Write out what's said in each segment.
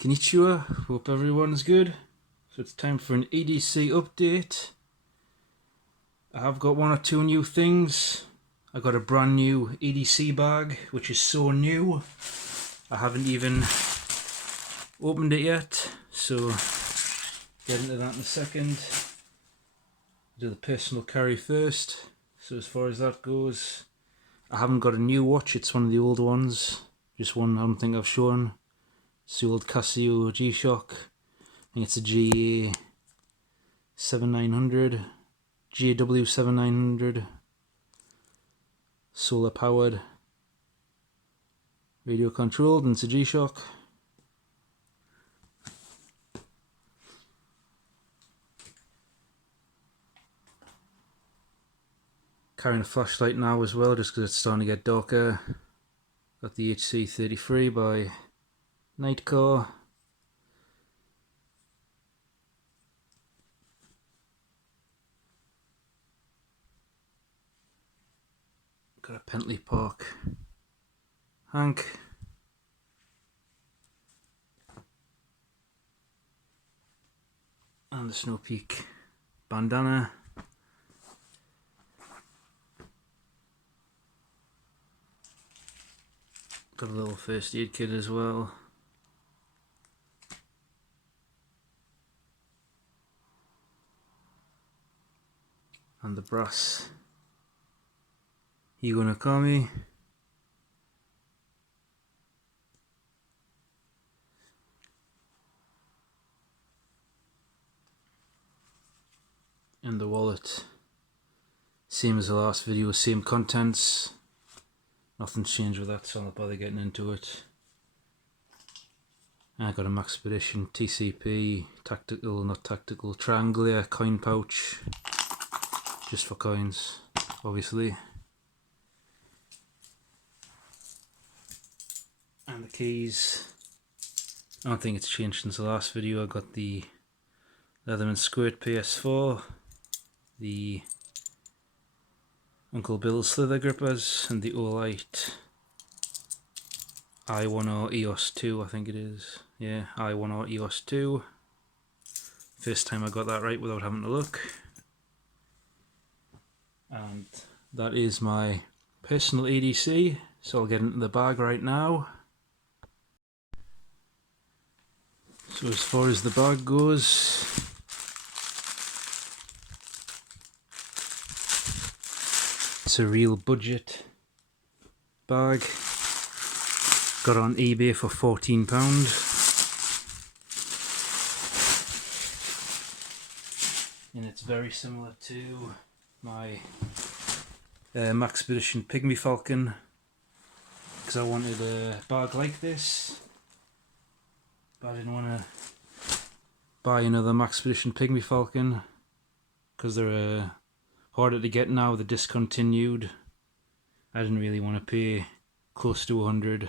Konnichiwa, hope everyone's good. So it's time for an EDC update. I have got one or two new things. I got a brand new EDC bag, which is so new. I haven't even opened it yet, so get into that in a second. Do the personal carry first. So as far as that goes, I haven't got a new watch, it's one of the old ones. Just one I don't think I've shown. It's the old Casio G-Shock. I think it's a GA7900, GAW7900, solar powered, radio controlled, and it's a G-Shock. Carrying a flashlight now as well, just because it's starting to get darker. Got the HC33 by Nightcore. Got a Pentley Park Hank. And the Snow Peak bandana. Got a little first aid kit as well. And the brass Higo Nakami. And the wallet. Same as the last video, same contents. Nothing's changed with that, so I'm not bother getting into it. I got a Maxpedition TCP tactical, not tactical, triangular coin pouch. Just for coins, obviously. And the keys. I don't think it's changed since the last video. I got the Leatherman Squirt PS4, the Uncle Bill's Slither grippers, and the Olight I10 EOS 2, I think it is. Yeah, I10 EOS 2. First time I got that right without having to look. And that is my personal EDC, so I'll get into the bag right now. So as far as the bag goes, it's a real budget bag. Got it on eBay for £14. And it's very similar to my Maxpedition Pygmy Falcon, because I wanted a bag like this, but I didn't want to buy another Maxpedition Pygmy Falcon because they're harder to get now. They're discontinued. I didn't really want to pay close to 100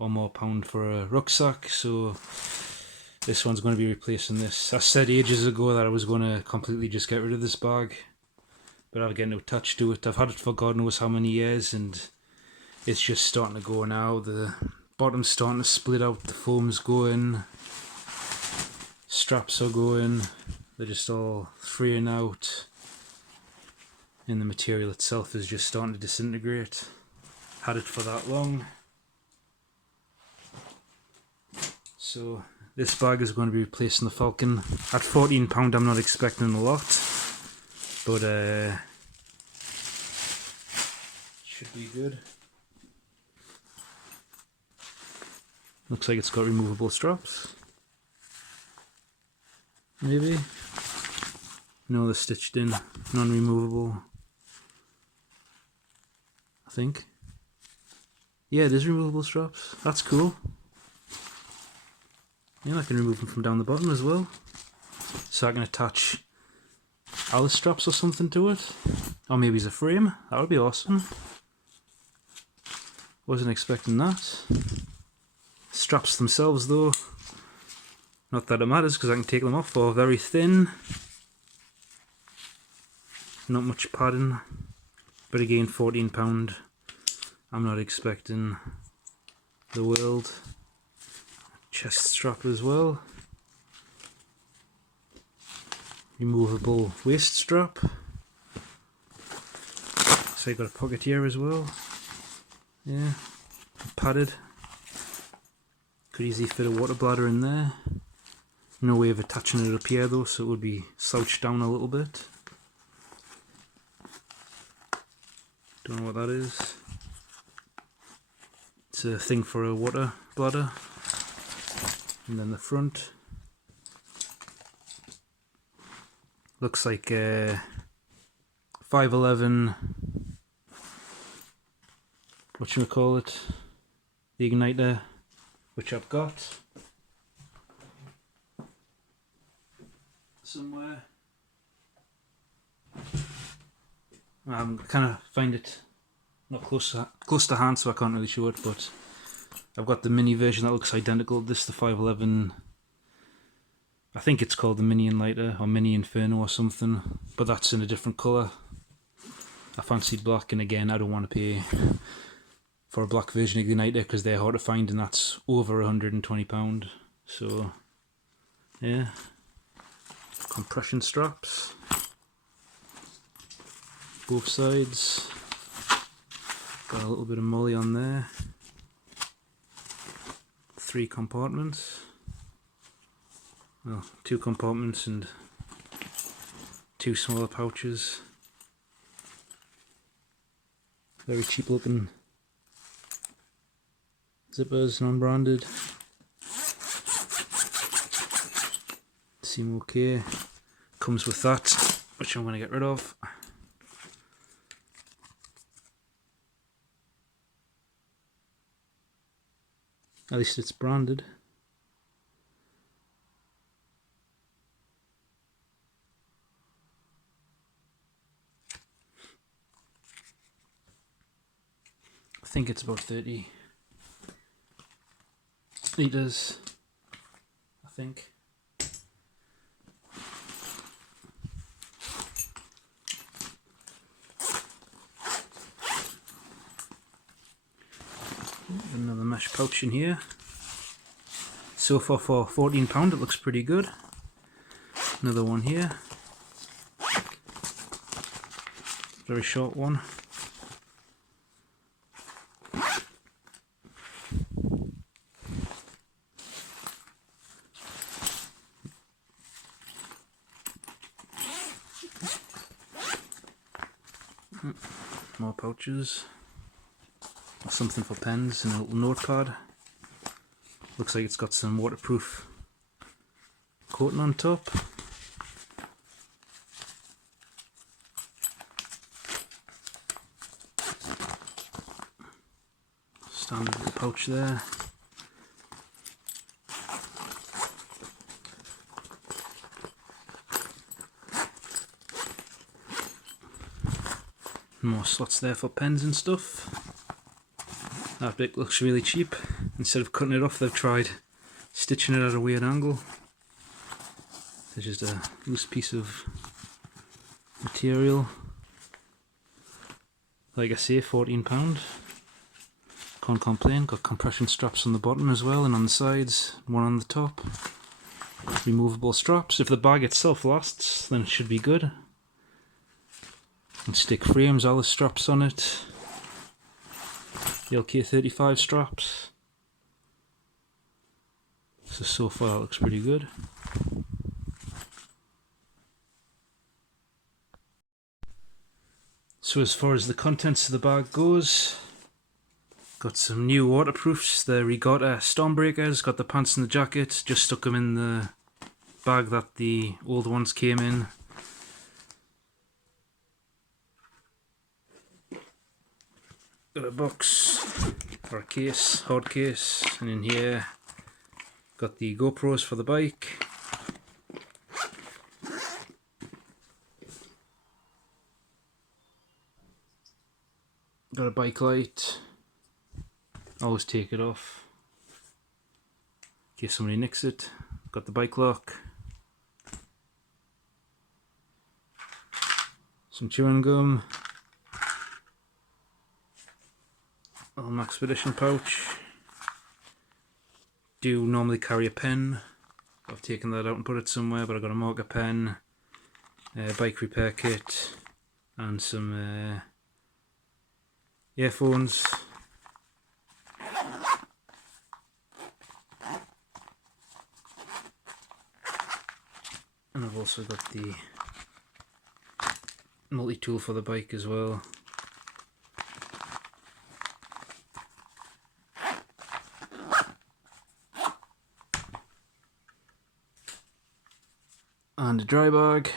or more pound for a rucksack, so this one's going to be replacing this. I said ages ago that I was going to completely just get rid of this bag, but I'll get no touch to it. I've had it for God knows how many years, and it's just starting to go now. The bottom's starting to split out, the foam's going, straps are going, they're just all fraying out, and the material itself is just starting to disintegrate. Had it for that long. So this bag is going to be replacing the Falcon. At £14 I'm not expecting a lot, but should be good. Looks like it's got removable straps. Maybe? No, they're stitched in, non-removable. I think. Yeah, it is removable straps. That's cool. Yeah, I can remove them from down the bottom as well. So I can attach Alice straps or something to it. Or maybe it's a frame. That would be awesome. Wasn't expecting that. Straps themselves though, not that it matters because I can take them off. They're very thin. Not much padding. But again, £14. I'm not expecting the world. chest strap as well. Removable waist strap. So you got a pocket here as well. Yeah, padded. Could easily fit a water bladder in there. No way of attaching it up here though, so it would be slouched down a little bit. Don't know what that is. It's a thing for a water bladder. And then the front. Looks like a 511, whatchamacallit, the igniter, which I've got somewhere. I kind of find it not close to hand, so I can't really show it, but I've got the mini version that looks identical. This is the 511. I think it's called the Mini Enlighter or Mini Inferno or something, but that's in a different colour. I fancied black, and again, I don't want to pay for a black version of the Igniter because they're hard to find, and that's over £120. So, yeah. Compression straps. Both sides. Got a little bit of molly on there. 3 compartments. Well, 2 compartments and 2 smaller pouches. Very cheap looking zippers, non-branded. Seem okay. Comes with that, which I'm going to get rid of. At least it's branded. I think it's about 30 litres, I think. Another mesh pouch in here. So far for £14 it looks pretty good. Another one here. Very short one. More pouches. Something for pens and a little note card. Looks like it's got some waterproof coating on top. Standard little pouch there. More slots there for pens and stuff. That bit looks really cheap. Instead of cutting it off, they've tried stitching it at a weird angle. It's just a loose piece of material. Like I say, £14. Can't complain. Got compression straps on the bottom as well, and on the sides, one on the top. Removable straps. If the bag itself lasts, then it should be good. And stick frames, all the straps on it. The LK35 straps. So far that looks pretty good. So as far as the contents of the bag goes, got some new waterproofs, the Regatta Stormbreakers, got the pants and the jacket, just stuck them in the bag that the old ones came in. Got a box for a case, hard case, and in here got the GoPros for the bike. Got a bike light. Always take it off in case somebody nicks it. Got the bike lock. Some chewing gum. Little Maxpedition pouch. do normally carry a pen. I've taken that out and put it somewhere, but I've got a marker pen, a bike repair kit, and some earphones. And I've also got the multi-tool for the bike as well. And a dry bag.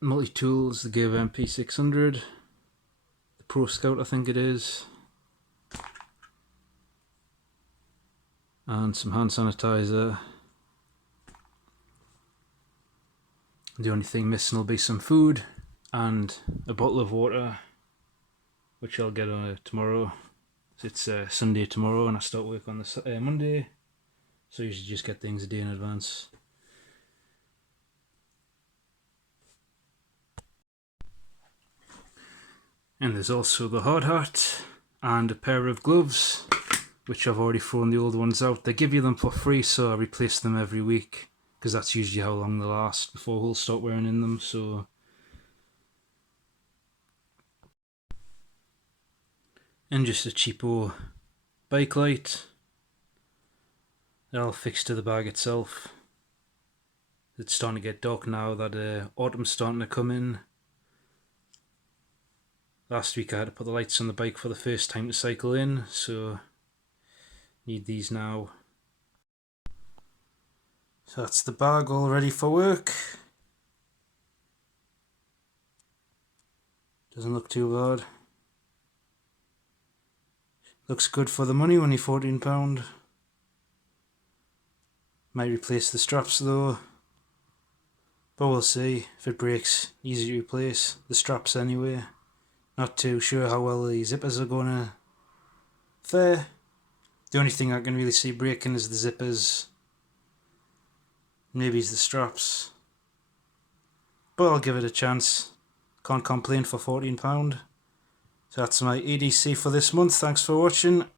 Multi-tools, the Gear MP600. The Pro Scout, I think it is. And some hand sanitizer. The only thing missing will be some food and a bottle of water, which I'll get tomorrow. It's Sunday tomorrow and I start work on the Monday, so I usually just get things a day in advance. And there's also the hard hat and a pair of gloves, which I've already thrown the old ones out. They give you them for free, so I replace them every week, because that's usually how long they last before we'll start wearing in them. So and just a cheapo bike light. They're all fixed to the bag itself. It's starting to get dark now that autumn's starting to come in. Last week I had to put the lights on the bike for the first time to cycle in, so need these now. So that's the bag all ready for work. Doesn't look too bad. Looks good for the money, only £14. Might replace the straps though, but we'll see. If it breaks, easy to replace. The straps anyway. Not too sure how well the zippers are gonna fare. The only thing I can really see breaking is the zippers. Maybe it's the straps. But I'll give it a chance. Can't complain for £14. So that's my EDC for this month. Thanks for watching.